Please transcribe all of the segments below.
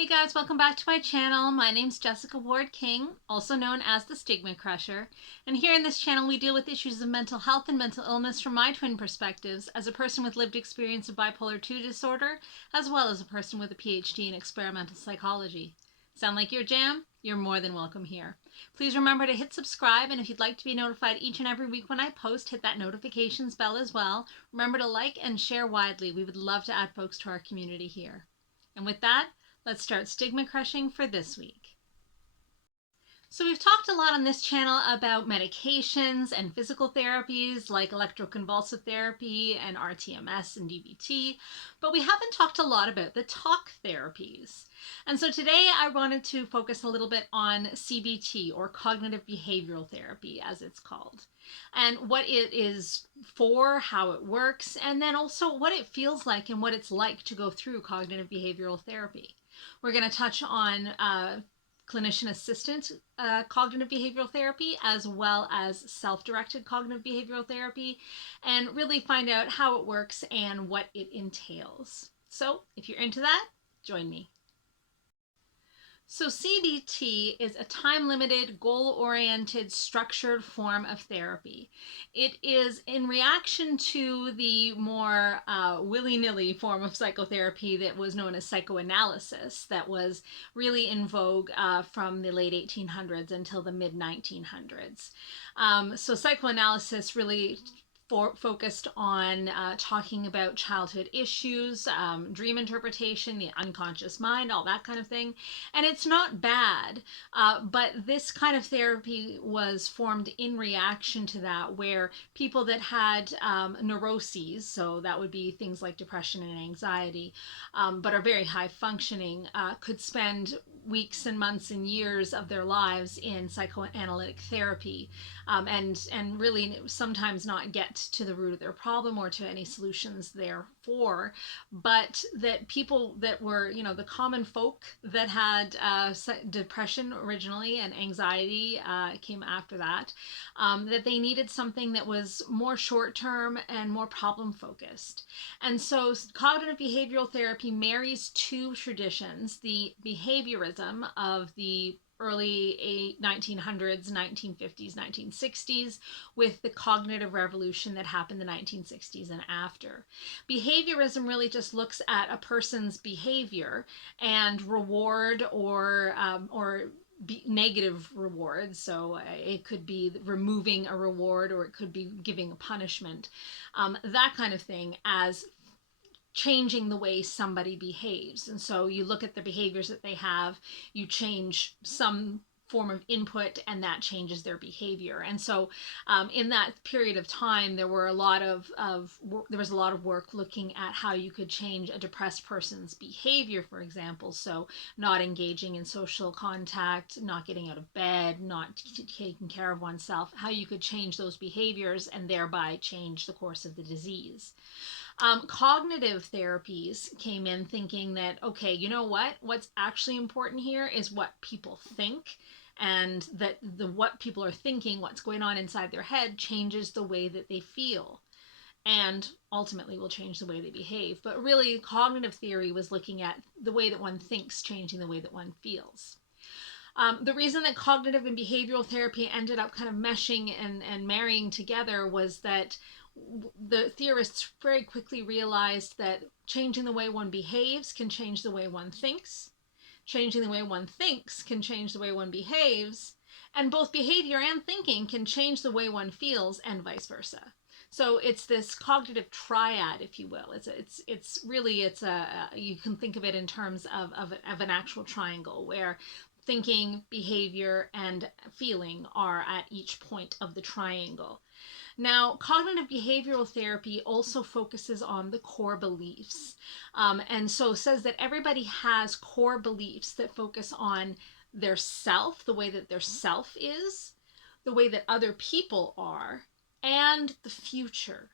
Hey guys, welcome back to my channel. My name's Jessica Ward King, also known as the StigmaCrusher, and here in this channel we deal with issues of mental health and mental illness from my twin perspectives as a person with lived experience of bipolar 2 disorder, as well as a person with a PhD in experimental psychology. Sound like your jam? You're more than welcome here. Please remember to hit subscribe, and if you'd like to be notified each and every week when I post, hit that notifications bell as well. Remember to like and share widely. We would love to add folks to our community here. And with that, let's start stigma crushing for this week. So we've talked a lot on this channel about medications and physical therapies like electroconvulsive therapy and RTMS and DBT, but we haven't talked a lot about the talk therapies. And so today I wanted to focus a little bit on CBT, or cognitive behavioral therapy as it's called, and what it is for, how it works, and then also what it feels like and what it's like to go through cognitive behavioral therapy. We're going to touch on clinician assisted cognitive behavioral therapy, as well as self-directed cognitive behavioral therapy, and really find out how it works and what it entails. So if you're into that, join me. So CBT is a time-limited, goal-oriented, structured form of therapy. It is in reaction to the more willy-nilly form of psychotherapy that was known as psychoanalysis, that was really in vogue from the late 1800s until the mid-1900s. So psychoanalysis really focused on talking about childhood issues, dream interpretation, the unconscious mind, all that kind of thing. And it's not bad, but this kind of therapy was formed in reaction to that, where people that had neuroses, so that would be things like depression and anxiety, but are very high functioning, could spend weeks and months and years of their lives in psychoanalytic therapy, and really sometimes not get to the root of their problem or to any solutions therefore, but that people that were, the common folk that had depression originally and anxiety came after that, that they needed something that was more short term and more problem focused. And so cognitive behavioral therapy marries two traditions: the behaviorism of the early 1900s, 1950s, 1960s, with the cognitive revolution that happened in the 1960s and after. Behaviorism really just looks at a person's behavior and reward or negative rewards. So it could be removing a reward, or it could be giving a punishment, that kind of thing, as changing the way somebody behaves. And so you look at the behaviors that they have, you change some form of input, and that changes their behavior. And so in that period of time, there was a lot of work looking at how you could change a depressed person's behavior, for example. So not engaging in social contact, not getting out of bed, not taking care of oneself, how you could change those behaviors and thereby change the course of the disease. Cognitive therapies came in thinking that, okay, you know what's actually important here is what people think, and that what people are thinking, what's going on inside their head, changes the way that they feel, and ultimately will change the way they behave. But really, cognitive theory was looking at the way that one thinks changing the way that one feels. The reason that cognitive and behavioral therapy ended up kind of meshing and marrying together was that the theorists very quickly realized that changing the way one behaves can change the way one thinks. Changing the way one thinks can change the way one behaves. And both behavior and thinking can change the way one feels, and vice versa. So it's this cognitive triad, if you will. You can think of it in terms of an actual triangle, where thinking, behavior, and feeling are at each point of the triangle. Now, cognitive behavioral therapy also focuses on the core beliefs, and so says that everybody has core beliefs that focus on their self, the way that their self is, the way that other people are, and the future.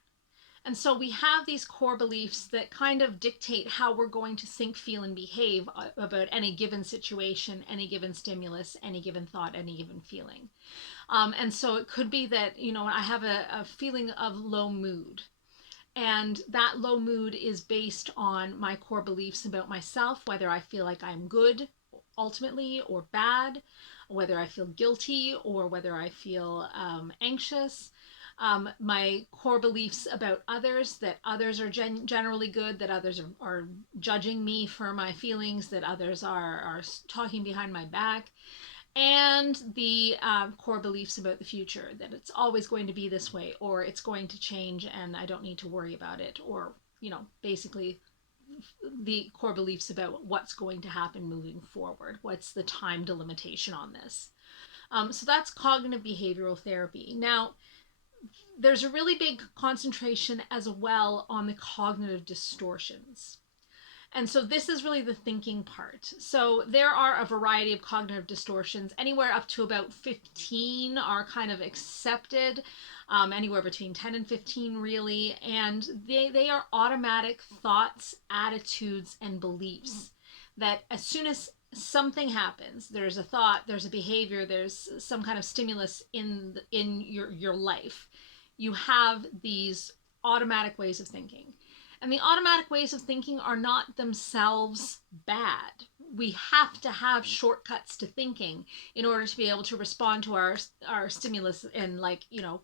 And so we have these core beliefs that kind of dictate how we're going to think, feel, and behave about any given situation, any given stimulus, any given thought, any given feeling. And so it could be that, I have a feeling of low mood. And that low mood is based on my core beliefs about myself, whether I feel like I'm good ultimately or bad, whether I feel guilty or whether I feel anxious. My core beliefs about others, that others are generally good, that others are judging me for my feelings, that others are talking behind my back, and the core beliefs about the future, that it's always going to be this way, or it's going to change and I don't need to worry about it, or, basically the core beliefs about what's going to happen moving forward. What's the time delimitation on this? So that's cognitive behavioral therapy. Now, there's a really big concentration as well on the cognitive distortions. And so this is really the thinking part. So there are a variety of cognitive distortions. Anywhere up to about 15 are kind of accepted, anywhere between 10 and 15 really. And they are automatic thoughts, attitudes, and beliefs that as soon as something happens, there's a thought, there's a behavior, there's some kind of stimulus in your life, you have these automatic ways of thinking. And the automatic ways of thinking are not themselves bad. We have to have shortcuts to thinking in order to be able to respond to our stimulus and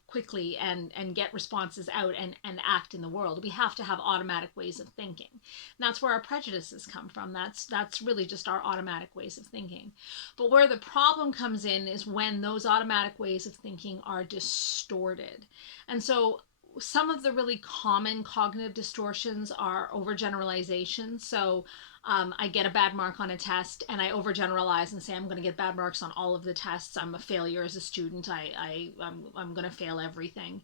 quickly and get responses out and act in the world. We have to have automatic ways of thinking. And that's where our prejudices come from. That's really just our automatic ways of thinking. But where the problem comes in is when those automatic ways of thinking are distorted. And so some of the really common cognitive distortions are overgeneralization. So I get a bad mark on a test and I overgeneralize and say I'm going to get bad marks on all of the tests. I'm a failure as a student. I'm going to fail everything.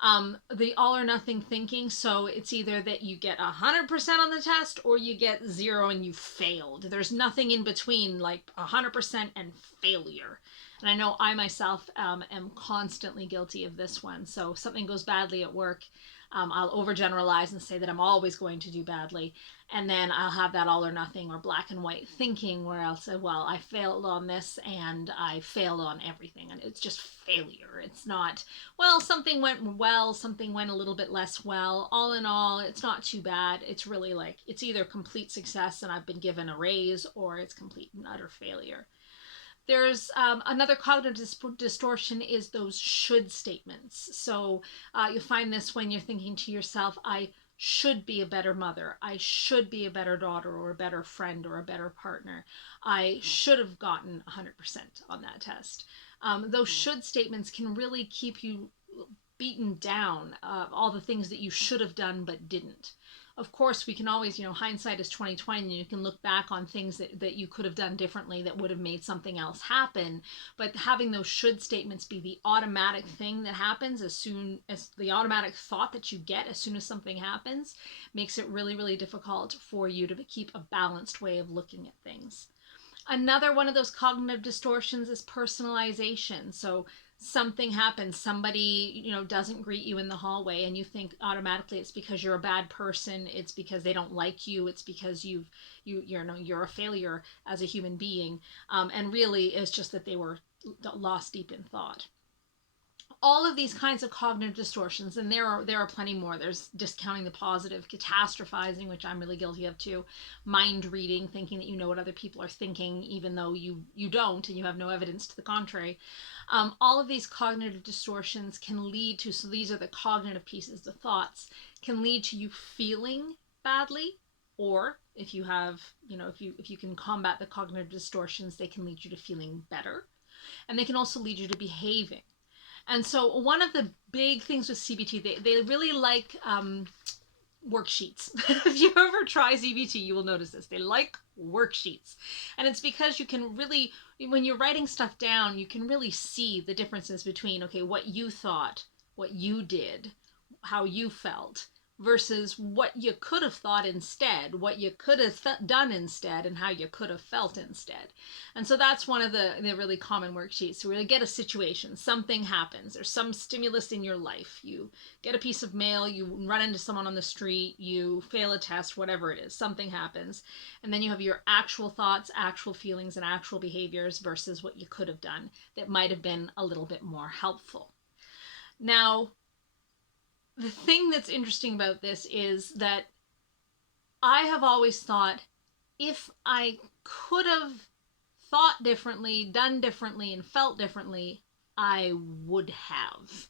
The all or nothing thinking. So it's either that you get 100% on the test or you get 0 and you failed. There's nothing in between, like 100% and failure. And I know I myself am constantly guilty of this one. So if something goes badly at work, I'll overgeneralize and say that I'm always going to do badly. And then I'll have that all or nothing or black and white thinking where I'll say, well, I failed on this and I failed on everything. And it's just failure. It's not, well, something went well, something went a little bit less well. All in all, it's not too bad. It's really like, it's either complete success and I've been given a raise, or it's complete and utter failure. There's another cognitive distortion is those should statements. So you find this when you're thinking to yourself, I should be a better mother. I should be a better daughter or a better friend or a better partner. I should have gotten 100% on that test. Those should statements can really keep you beaten down, all the things that you should have done but didn't. Of course, we can always, hindsight is 2020, and you can look back on things that you could have done differently that would have made something else happen. But having those should statements be the automatic thing that happens as soon as the automatic thought that you get as soon as something happens makes it really, really difficult for you to keep a balanced way of looking at things. Another one of those cognitive distortions is personalization. So something happens, somebody doesn't greet you in the hallway, and you think automatically it's because you're a bad person, it's because they don't like you, it's because you're a failure as a human being, and really it's just that they were lost deep in thought. All of these kinds of cognitive distortions, and there are plenty more. There's discounting the positive, catastrophizing, which I'm really guilty of too, mind reading, thinking that you know what other people are thinking even though you don't and you have no evidence to the contrary. All of these cognitive distortions can lead to, so these are the cognitive pieces, the thoughts, can lead to you feeling badly, or if you have, if you can combat the cognitive distortions, they can lead you to feeling better, and they can also lead you to behaving. And so one of the big things with CBT, they really like worksheets. If you ever try CBT, you will notice this. They like worksheets. And it's because you can really, when you're writing stuff down, you can really see the differences between, okay, what you thought, what you did, how you felt, versus what you could have thought instead, what you could have done instead, and how you could have felt instead. And so that's one of the really common worksheets. So we get a situation, something happens, there's some stimulus in your life, you get a piece of mail, you run into someone on the street, you fail a test, whatever it is, something happens. And then you have your actual thoughts, actual feelings, and actual behaviors versus what you could have done that might have been a little bit more helpful. Now, the thing that's interesting about this is that I have always thought if I could have thought differently, done differently, and felt differently, I would have.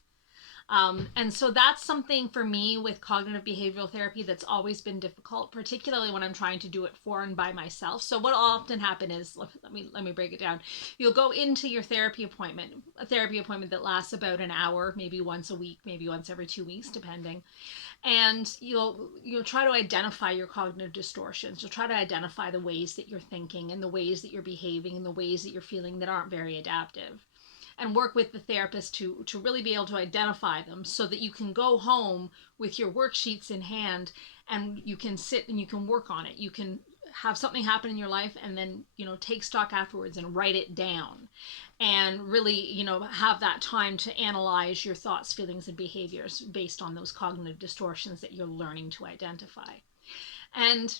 And so that's something for me with cognitive behavioral therapy that's always been difficult, particularly when I'm trying to do it for and by myself. So what will often happen is, let me break it down. You'll go into your therapy appointment, a therapy appointment that lasts about an hour, maybe once a week, maybe once every 2 weeks, depending. And you'll try to identify your cognitive distortions. You'll try to identify the ways that you're thinking and the ways that you're behaving and the ways that you're feeling that aren't very adaptive, and work with the therapist to really be able to identify them so that you can go home with your worksheets in hand and you can sit and you can work on it. You can have something happen in your life and then, take stock afterwards and write it down and really, have that time to analyze your thoughts, feelings, and behaviors based on those cognitive distortions that you're learning to identify. And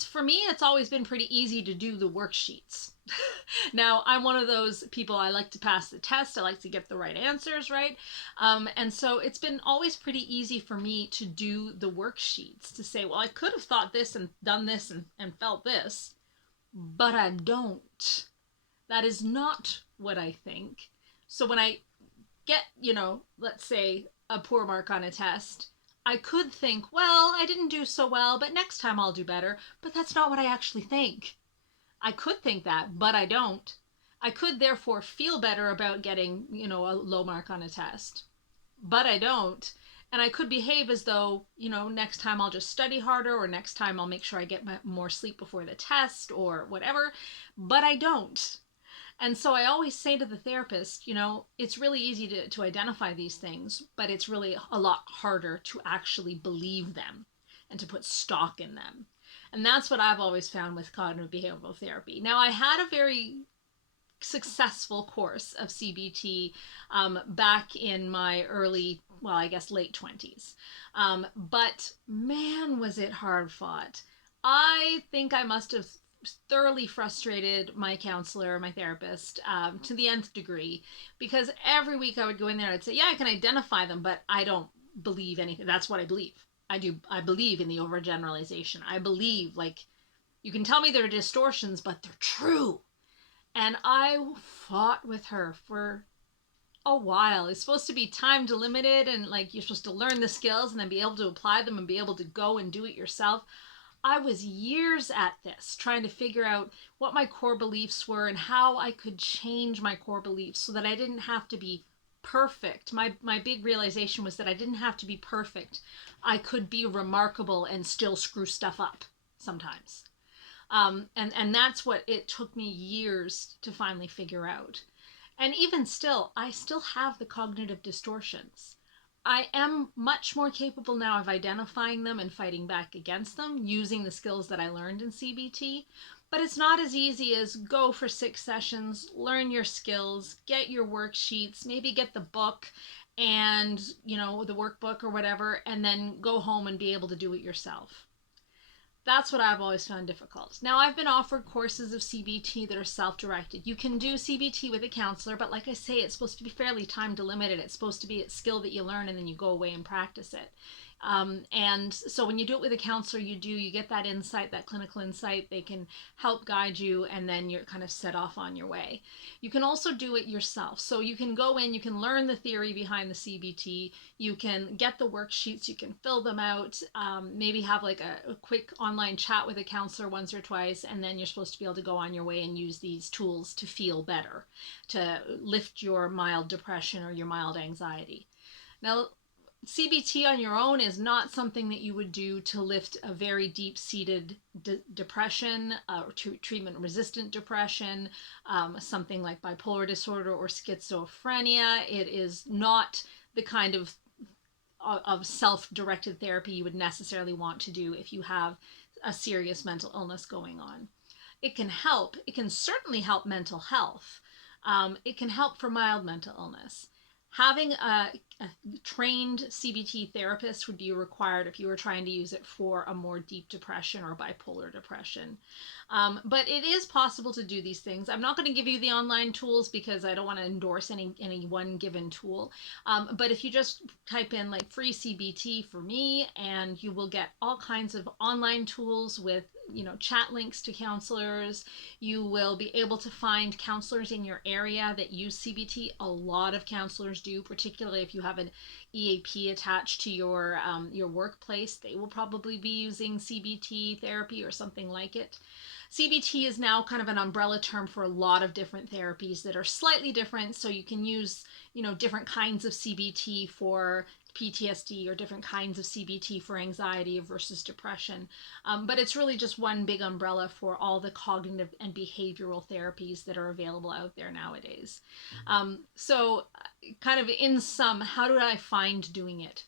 for me, it's always been pretty easy to do the worksheets. Now, I'm one of those people, I like to pass the test. I like to get the right answers, right? And so it's been always pretty easy for me to do the worksheets, to say, well, I could have thought this and done this and felt this, but I don't. That is not what I think. So when I get, let's say a poor mark on a test, I could think, well, I didn't do so well, but next time I'll do better. But that's not what I actually think. I could think that, but I don't. I could therefore feel better about getting, a low mark on a test, but I don't. And I could behave as though, next time I'll just study harder, or next time I'll make sure I get more sleep before the test or whatever, but I don't. And so I always say to the therapist, it's really easy to identify these things, but it's really a lot harder to actually believe them and to put stock in them. And that's what I've always found with cognitive behavioral therapy. Now, I had a very successful course of CBT back in my early, well, I guess late 20s. But man, was it hard fought. I think I must have thoroughly frustrated my counselor, my therapist, to the nth degree, because every week I would go in there and I'd say, yeah, I can identify them, but I don't believe anything. That's what I believe. I believe in the overgeneralization. I believe, like, you can tell me they're distortions, but they're true. And I fought with her for a while. It's supposed to be time delimited, and like you're supposed to learn the skills and then be able to apply them and be able to go and do it yourself. I was years at this, trying to figure out what my core beliefs were and how I could change my core beliefs so that I didn't have to be perfect. My big realization was that I didn't have to be perfect. I could be remarkable and still screw stuff up sometimes. And that's what it took me years to finally figure out. And even still, I still have the cognitive distortions. I am much more capable now of identifying them and fighting back against them using the skills that I learned in CBT. But it's not as easy as go for 6 sessions, learn your skills, get your worksheets, maybe get the book and, the workbook or whatever, and then go home and be able to do it yourself. That's what I've always found difficult. Now, I've been offered courses of CBT that are self-directed. You can do CBT with a counselor, but like I say, it's supposed to be fairly time delimited. It's supposed to be a skill that you learn and then you go away and practice it. And so when you do it with a counselor, you get that insight, that clinical insight. They can help guide you, and then you're kind of set off on your way. You can also do it yourself. So you can go in, you can learn the theory behind the CBT, you can get the worksheets, you can fill them out, maybe have like a quick online chat with a counselor once or twice, and then you're supposed to be able to go on your way and use these tools to feel better, to lift your mild depression or your mild anxiety. Now, CBT on your own is not something that you would do to lift a very deep-seated depression or treatment-resistant depression, something like bipolar disorder or schizophrenia. It is not the kind of self-directed therapy you would necessarily want to do if you have a serious mental illness going on. It can help. It can certainly help mental health. It can help for mild mental illness. having a trained CBT therapist would be required if you were trying to use it for a more deep depression or bipolar depression. But it is possible to do these things. I'm not going to give you the online tools because I don't want to endorse any one given tool. But if you just type in like free CBT for me, and you will get all kinds of online tools with chat links to counselors. You will be able to find counselors in your area that use CBT. A lot of counselors do, particularly if you have an EAP attached to your workplace. They will probably be using CBT therapy or something like it. CBT is now kind of an umbrella term for a lot of different therapies that are slightly different. So you can use, different kinds of CBT for PTSD or different kinds of CBT for anxiety versus depression. But it's really just one big umbrella for all the cognitive and behavioral therapies that are available out there nowadays. So, kind of in sum, how did I find doing it?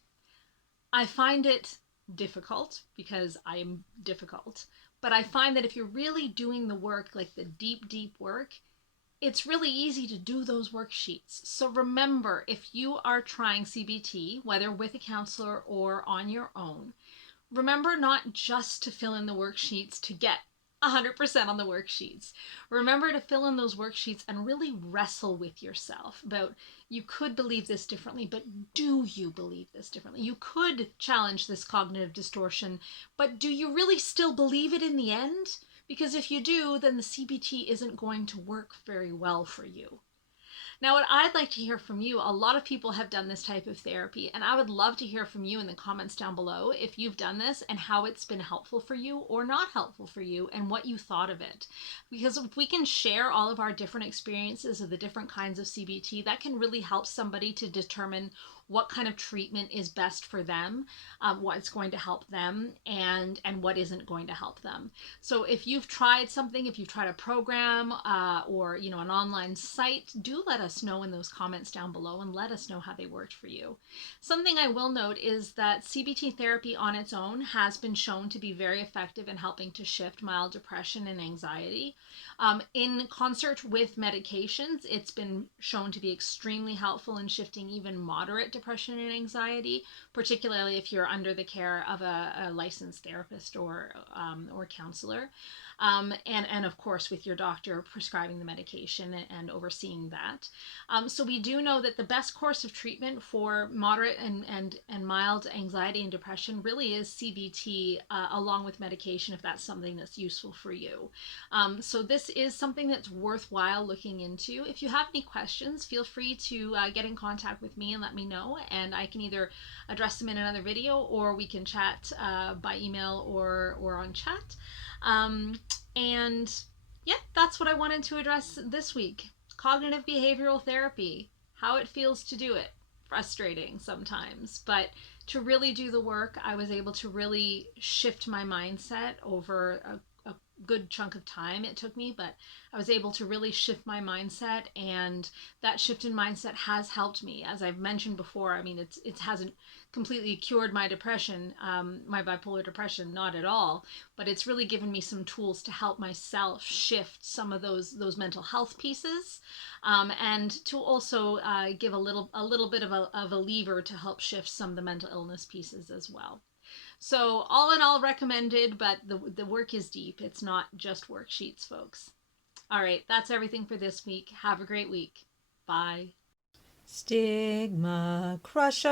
I find it difficult because I am difficult. But I find that if you're really doing the work, like the deep, deep work, it's really easy to do those worksheets. So remember, if you are trying CBT, whether with a counselor or on your own, remember not just to fill in the worksheets to get 100% on the worksheets. Remember to fill in those worksheets and really wrestle with yourself about, you could believe this differently, but do you believe this differently? You could challenge this cognitive distortion, but do you really still believe it in the end? Because if you do, then the CBT isn't going to work very well for you. Now, what I'd like to hear from you, a lot of people have done this type of therapy, and I would love to hear from you in the comments down below if you've done this and how it's been helpful for you or not helpful for you and what you thought of it. Because if we can share all of our different experiences of the different kinds of CBT, that can really help somebody to determine what kind of treatment is best for them, what's going to help them, and what isn't going to help them. So if you've tried something, if you've tried a program or an online site, do let us know in those comments down below and let us know how they worked for you. Something I will note is that CBT therapy on its own has been shown to be very effective in helping to shift mild depression and anxiety. In concert with medications, it's been shown to be extremely helpful in shifting even moderate depression and anxiety, particularly if you're under the care of a licensed therapist or counselor. And of course with your doctor prescribing the medication and overseeing that. So we do know that the best course of treatment for moderate and mild anxiety and depression really is CBT along with medication if that's something that's useful for you. So this is something that's worthwhile looking into. If you have any questions, feel free to get in contact with me and let me know, and I can either address them in another video or we can chat by email or on chat. And yeah, that's what I wanted to address this week. Cognitive behavioral therapy, how it feels to do it. Frustrating sometimes, but to really do the work, I was able to really shift my mindset over a good chunk of time it took me, but I was able to really shift my mindset, and that shift in mindset has helped me. As I've mentioned before, I mean, it hasn't completely cured my depression, my bipolar depression, not at all, but it's really given me some tools to help myself shift some of those mental health pieces, and to also give a little bit of a lever to help shift some of the mental illness pieces as well. So all in all, recommended, but the work is deep. It's not just worksheets, folks. All right, that's everything for this week. Have a great week. Bye. Stigma Crusher.